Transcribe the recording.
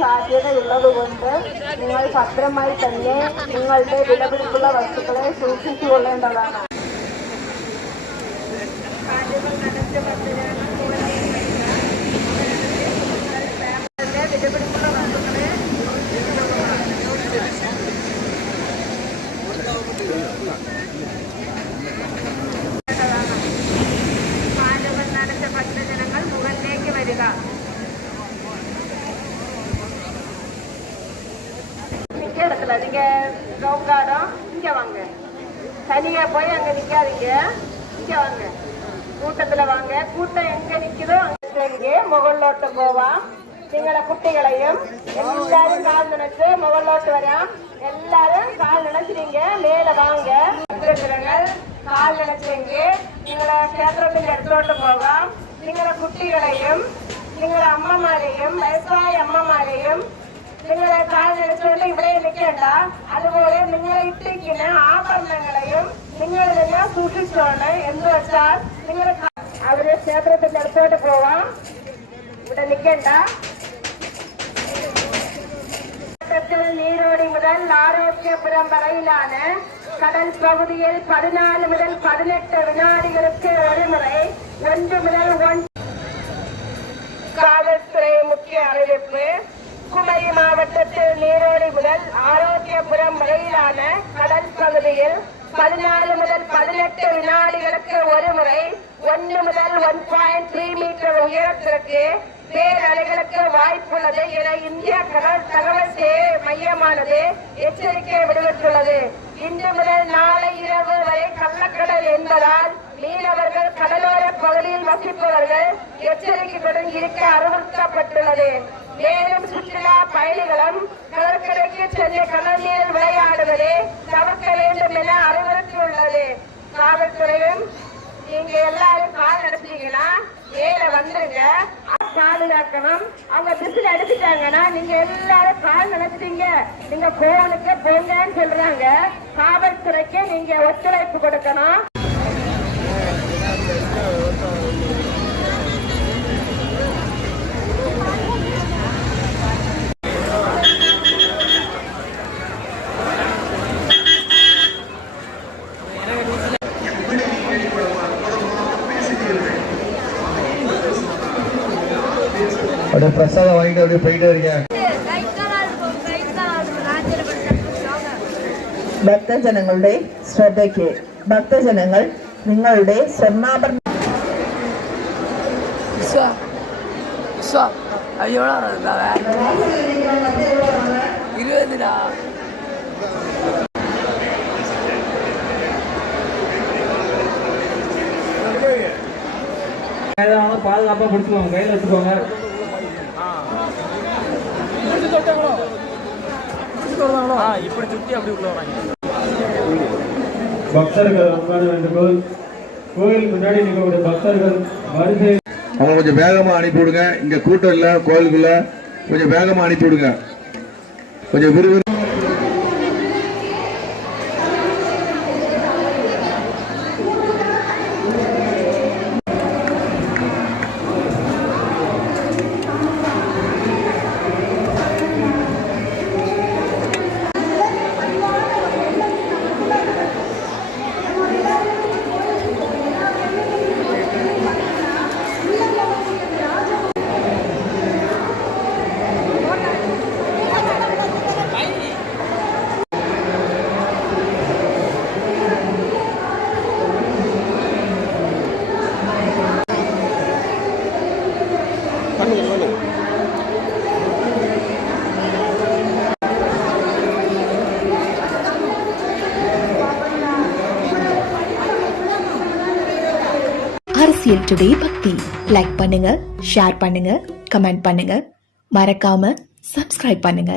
സാധ്യതയുള്ളതുകൊണ്ട് നിങ്ങൾ ഭദ്രമായി തന്നെ നിങ്ങളുടെ വിലപിടിപ്പുള്ള വസ്തുക്കളെ സൂക്ഷിച്ചുകൊള്ളേണ്ടതാണ്. இடத்துல நீங்க கவுங்காடம் இங்க வாங்க, தனியா போய் அங்க நிக்காதீங்க, இங்க வாங்க, கூட்டத்துல வாங்க. கூட்டம் எங்க நிக்குதோ அங்கே മുകളിലോട്ട് പോവാം. നിങ്ങളെ കുട്ടികളെയും എല്ലാരും കാൽ നനച്ച് മുകളിലോട്ട് വരാം. எல்லாரும் கால் நினைச்சிருங்க, மேல வாங்க. கால் நினைச்சிருங்க, നിങ്ങളെ ക്ഷേത്രത്തിന്റെ അടുത്തോട്ട് പോകാം. നിങ്ങളെ കുട്ടികളെയും നിങ്ങളെ അമ്മമാരെയും വയസ്സായ അമ്മമാരെയും നിങ്ങളെ കാൽ നിലച്ചുകൊണ്ട് ഇവിടെ നിൽക്കേണ്ട. അതുപോലെ നിങ്ങളെ ഇട്ടിരിക്കുന്ന ആഭരണങ്ങളെയും നിങ്ങളിതെല്ലാം സൂക്ഷിച്ചോണ്ട്. എന്ന് വെച്ചാൽ നിങ്ങൾ അവര് ക്ഷേത്രത്തിന്റെ അടുത്തോട്ട് പോവാം, ഇവിടെ നിൽക്കേണ്ട. നീരോടി മുതൽ ആരോഗ്യപുരം വരയിലാണ് കടൽ പകുതിയിൽ 14 മുതൽ 18 വിനാഡികൾക്ക് ഒരു മുறை 1 മുതൽ 1. காவல்துறை முக்கிய அறிவிப்பு. குமரி மாவட்டத்தில் நீரோடி முதல் ஆரோக்கியபுரம் வரையிலான கடல் பகுதியில் 14 முதல் 18 வினாடிகளுக்கு ஒரு முறை 1 முதல் 1.3 மீட்டர் உயரத்திற்கு பேரலைகளுக்கு வாய்ப்புள்ளது என இந்திய கடல் தகவல் மையமானது எச்சரிக்கை விடுவித்துள்ளது. இன்று முதல் நாளை இரவு வரை கள்ளக்கடல் என்பதால் மீனவர்கள் கடலோர பகுதியில் வசிப்பவர்கள் எச்சரிக்கையுடன் இருக்க அறிவுறுத்தப்பட்டுள்ளது. மேலும் சுற்றுலா பயணிகளும் கடற்கரைக்கு சென்று கடல் நீரில் விளையாடுவதை தவிர்க்க வேண்டும் என அறிவுறுத்தியுள்ளது. காவல்துறையும் நீங்க எல்லாரும் கால் நடத்தீங்கன்னா மேல வந்துருங்க, பாதுகாக்கணும். அவங்க பிசில் அடிச்சுட்டாங்கன்னா நீங்க எல்லாரும் கால் நினைச்சிட்டீங்க, நீங்க போனுக்கு போங்கன்னு சொல்றாங்க. காவல்துறைக்கு நீங்க ஒத்துழைப்பு கொடுக்கணும். அப்படியே பிரசாதம் வாங்கிட்டு அப்படியே போயிட்டே இருக்கேன். ഭക്തജനങ്ങളുടെ ശ്രദ്ധയ്ക്ക്. ഭക്തജനങ്ങൾ നിങ്ങളുടെ സ്വർണ്ണാഭരണ பாதுகாப்பா பிடிச்சுக்கோங்க, கையில வச்சுக்கோங்க. இப்படி சுத்தி அப்படி உள்ள வராங்க. பக்தர்கள் அன்பான வேண்டுகோள், கோயில் முன்னாடி நிற்கக்கூடிய பக்தர்கள் வரிசை அவங்க கொஞ்சம் வேகமா அனுப்பி விடுங்க. இங்க கூட்டம் இல்ல, கோயிலுக்குள்ள கொஞ்சம் வேகமா அனுப்பி விடுங்க. கொஞ்சம் விறுவிறு. அரசியல் டுடே பக்தி லைக் பண்ணுங்க, ஷேர் பண்ணுங்க, கமெண்ட் பண்ணுங்க, மறக்காம சப்ஸ்கிரைப் பண்ணுங்க.